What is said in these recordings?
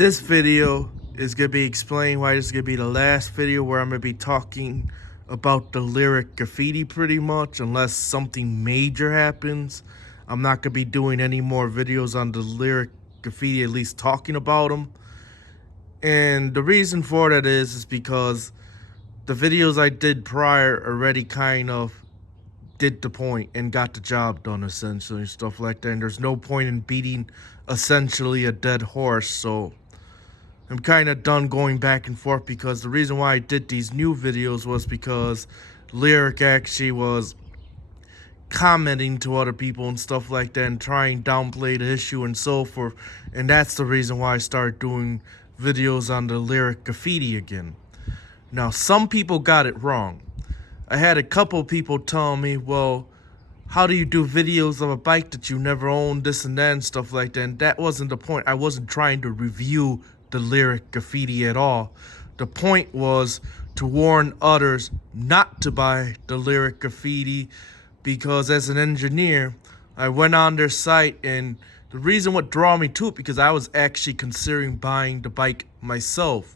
This video is going to be explaining why this is going to be the last video where I'm going to be talking about the lyric graffiti pretty much, unless something major happens. I'm not going to be doing any more videos on the lyric graffiti, at least talking about them. And the reason for that is because the videos I did prior already kind of did the point and got the job done, essentially, and stuff like that. And there's no point in beating essentially a dead horse, so I'm kind of done going back and forth, because the reason why I did these new videos was because Lyric actually was commenting to other people and stuff like that and trying to downplay the issue and so forth, and that's the reason why I started doing videos on the Lyric graffiti again. Now, some people got it wrong. I had a couple people tell me, well, how do you do videos of a bike that you never owned, this and that and stuff like that? And that wasn't the point. I wasn't trying to review the Lyric graffiti at all. The point was to warn others not to buy the Lyric graffiti, because as an engineer, I went on their site, and the reason what drew me to it, because I was actually considering buying the bike myself.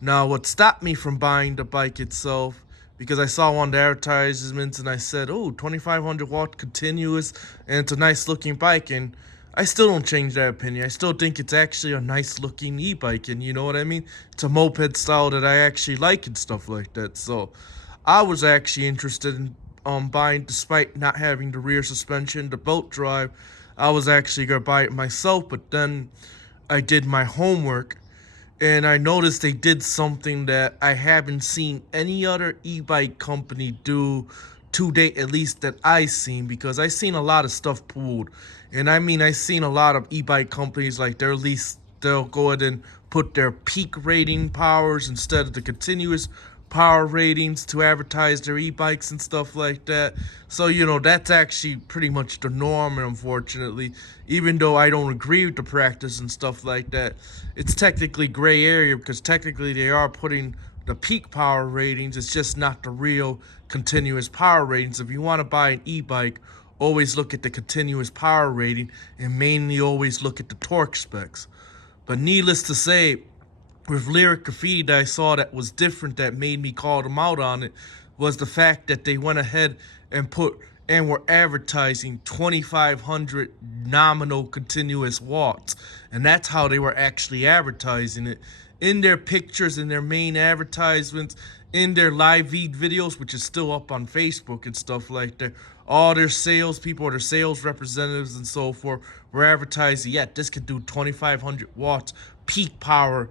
Now, what stopped me from buying the bike itself, because I saw one of the advertisements and I said, oh, 2500 watt continuous, and it's a nice looking bike, and I still don't change that opinion. I still think it's actually a nice looking e-bike, and you know what I mean? It's a moped style that I actually like and stuff like that. So I was actually interested in buying, despite not having the rear suspension, the belt drive. I was actually going to buy it myself, but then I did my homework, and I noticed they did something that I haven't seen any other e-bike company do to date, at least that I seen, because I seen a lot of stuff pulled. And I mean, I seen a lot of e-bike companies, like they'll go ahead and put their peak rating powers instead of the continuous power ratings to advertise their e-bikes and stuff like that. So, you know, that's actually pretty much the norm, unfortunately. Even though I don't agree with the practice and stuff like that, it's technically gray area, because technically they are putting the peak power ratings. It's just not the real continuous power ratings. If you want to buy an e-bike, always look at the continuous power rating, and mainly always look at the torque specs. But needless to say, with Lyric graffiti that I saw that was different, that made me call them out on it, was the fact that they went ahead and were advertising 2500 nominal continuous watts, and that's how they were actually advertising it in their pictures, in their main advertisements, in their live feed videos, which is still up on Facebook and stuff like that. All their salespeople or their sales representatives and so forth were advertising, yeah, this could do 2500 watts peak power,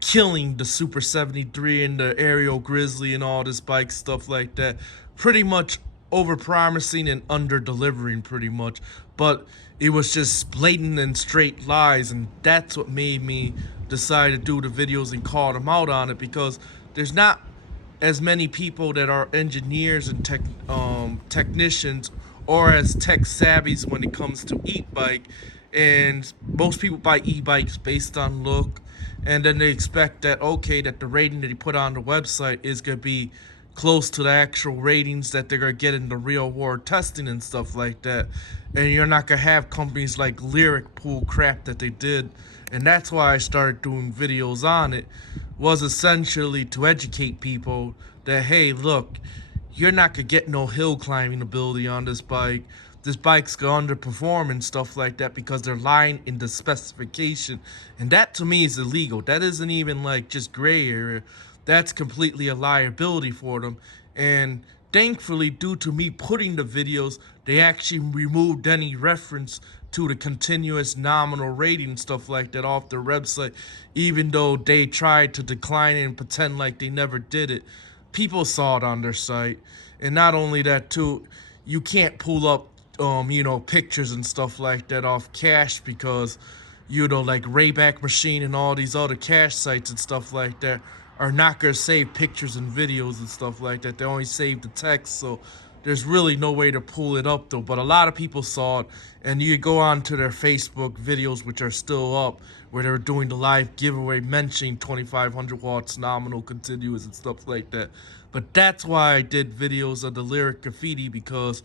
killing the Super 73 and the Aerial Grizzly and all this bike stuff like that. Pretty much over promising and under delivering, pretty much. But it was just blatant and straight lies, and that's what made me decide to do the videos and call them out on it, because there's not as many people that are engineers and technicians, or as tech savvies when it comes to e-bike. And most people buy e-bikes based on look, and then they expect that, okay, that the rating that you put on the website is going to be close to the actual ratings that they're going to get in the real world testing and stuff like that. And you're not going to have companies like Lyric pull crap that they did. And that's why I started doing videos on it, was essentially to educate people that, hey, look, you're not going to get no hill climbing ability on this bike. This bike's going to underperform and stuff like that, because they're lying in the specification. And that to me is illegal. That isn't even like just gray area. That's completely a liability for them. And thankfully, due to me putting the videos, they actually removed any reference to the continuous nominal rating and stuff like that off their website, even though they tried to decline it and pretend like they never did it. People saw it on their site. And not only that too, you can't pull up pictures and stuff like that off cache, because, like Rayback Machine and all these other cache sites and stuff like that are not going to save pictures and videos and stuff like that. They only save the text, so there's really no way to pull it up though. But a lot of people saw it, and you go on to their Facebook videos, which are still up, where they're doing the live giveaway mentioning 2500 watts nominal continuous and stuff like that. But that's why I did videos of the Lyric graffiti, because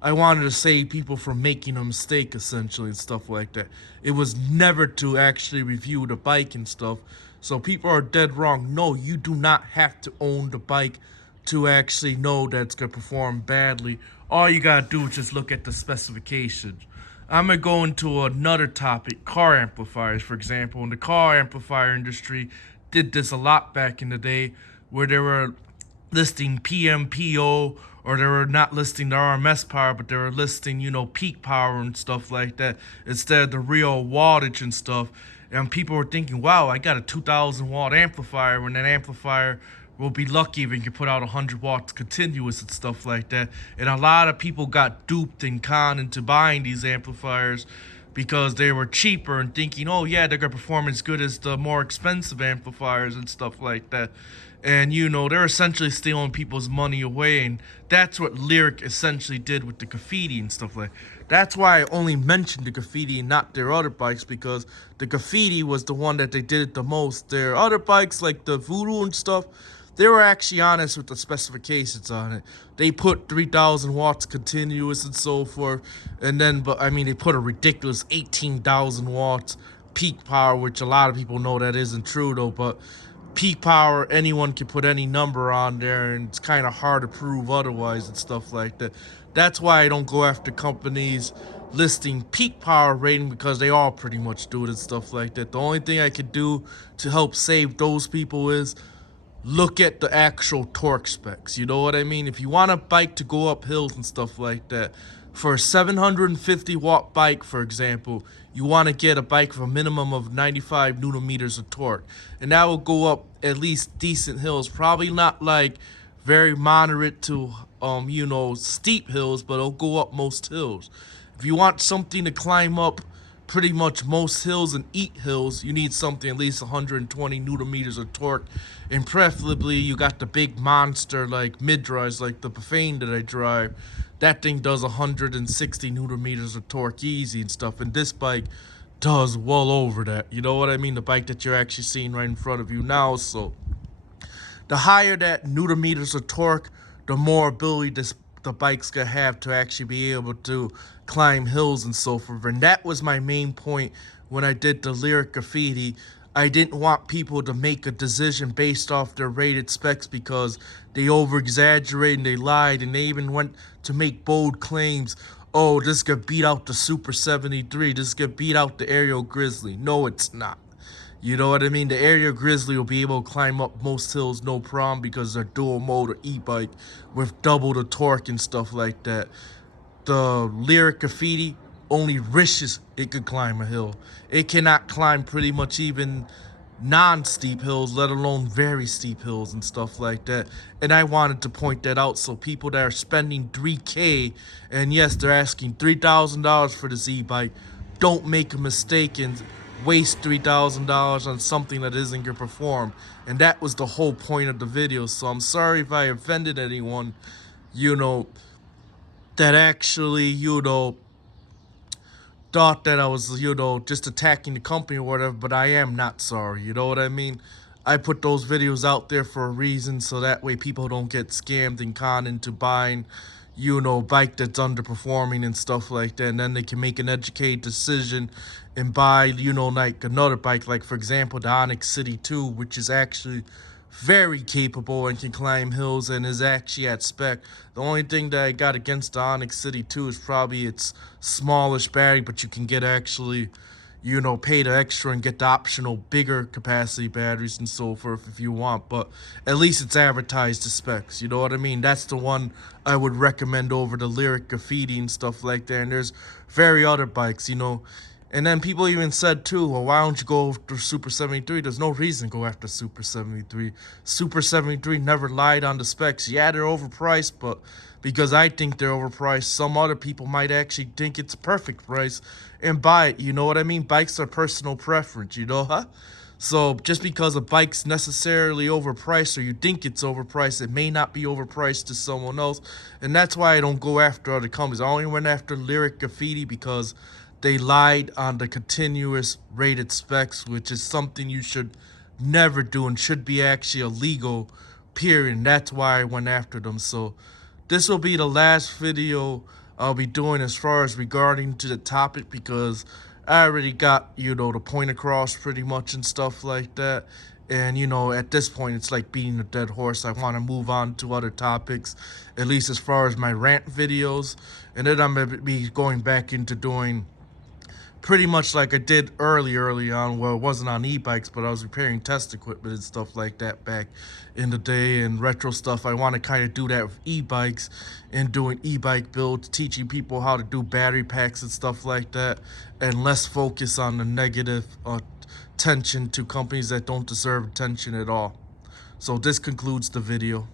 I wanted to save people from making a mistake, essentially, and stuff like that. It was never to actually review the bike and stuff. So people are dead wrong. No, you do not have to own the bike to actually know that it's going to perform badly. All you got to do is just look at the specifications. I'm going to go into another topic, car amplifiers, for example. In the car amplifier industry, did this a lot back in the day, where they were listing PMPO, or they were not listing the RMS power, but they were listing, peak power and stuff like that instead of the real wattage and stuff. And people were thinking, wow, I got a 2,000 watt amplifier, when that amplifier will be lucky if it can put out 100 watts continuous and stuff like that. And a lot of people got duped and conned into buying these amplifiers because they were cheaper and thinking, oh yeah, they're gonna perform as good as the more expensive amplifiers and stuff like that. And they're essentially stealing people's money away, and that's what Lyric essentially did with the Graffiti and stuff like that. That's why I only mentioned the Graffiti and not their other bikes, because the Graffiti was the one that they did it the most. Their other bikes, like the Voodoo and stuff, they were actually honest with the specifications on it. They put 3,000 watts continuous and so forth, and then, they put a ridiculous 18,000 watts peak power, which a lot of people know that isn't true though, but peak power, anyone can put any number on there, and it's kind of hard to prove otherwise and stuff like that. That's why I don't go after companies listing peak power rating, because they all pretty much do it and stuff like that. The only thing I could do to help save those people is look at the actual torque specs. You know what I mean? If you want a bike to go up hills and stuff like that, for a 750 watt bike, for example, you want to get a bike with a minimum of 95 newton meters of torque, and that will go up at least decent hills. Probably not like very moderate to steep hills, but it'll go up most hills. If you want something to climb up pretty much most hills and eat hills, you need something at least 120 newton meters of torque, and preferably you got the big monster like mid-drives, like the Bafane that I drive. That thing does 160 newton meters of torque easy and stuff, and this bike does well over that. You know what I mean? The bike that you're actually seeing right in front of you now. So the higher that newton meters of torque, the more ability the bike's gonna have to actually be able to climb hills and so forth. And that was my main point when I did the Lyric Graffiti. I didn't want people to make a decision based off their rated specs, because they over-exaggerated and they lied, and they even went to make bold claims. Oh, this could beat out the Super 73. This could beat out the Aerial Grizzly. No, it's not. You know what I mean? The Aerial Grizzly will be able to climb up most hills no problem, because they're dual motor e-bike with double the torque and stuff like that. The Lyric Graffiti only wishes it could climb a hill. It cannot climb pretty much even non-steep hills, let alone very steep hills and stuff like that. And I wanted to point that out, so people that are spending $3K, and yes, they're asking $3,000 for this e-bike, don't make a mistake and waste $3,000 on something that isn't gonna perform. And that was the whole point of the video. So I'm sorry if I offended anyone, that actually, thought that I was, just attacking the company or whatever, but I am not sorry. You know what I mean? I put those videos out there for a reason, so that way people don't get scammed and conned into buying, bike that's underperforming and stuff like that, and then they can make an educated decision and buy, like another bike, like for example the Onyx City 2, which is actually very capable and can climb hills and is actually at spec. The only thing that I got against the Onyx City 2 is probably its smallish battery, but you can get actually, pay the extra and get the optional bigger capacity batteries and so forth if you want. But at least it's advertised to specs. You know what I mean? That's the one I would recommend over the Lyric Graffiti and stuff like that. And there's very other bikes, And then people even said too, well, why don't you go after Super 73? There's no reason to go after Super 73. Super 73 never lied on the specs. Yeah, they're overpriced, but because I think they're overpriced, some other people might actually think it's a perfect price and buy it. You know what I mean? Bikes are personal preference, huh? So just because a bike's necessarily overpriced, or you think it's overpriced, it may not be overpriced to someone else. And that's why I don't go after other companies. I only went after Lyric Graffiti because they lied on the continuous rated specs, which is something you should never do and should be actually illegal, period. And that's why I went after them. So this will be the last video I'll be doing as far as regarding to the topic, because I already got, the point across pretty much and stuff like that. And, at this point, it's like beating a dead horse. I want to move on to other topics, at least as far as my rant videos. And then I'm going to be going back into doing pretty much like I did early on. Well, it wasn't on e-bikes, but I was repairing test equipment and stuff like that back in the day, and retro stuff. I want to kind of do that with e-bikes and doing e-bike builds, teaching people how to do battery packs and stuff like that, and less focus on the negative attention to companies that don't deserve attention at all. So this concludes the video.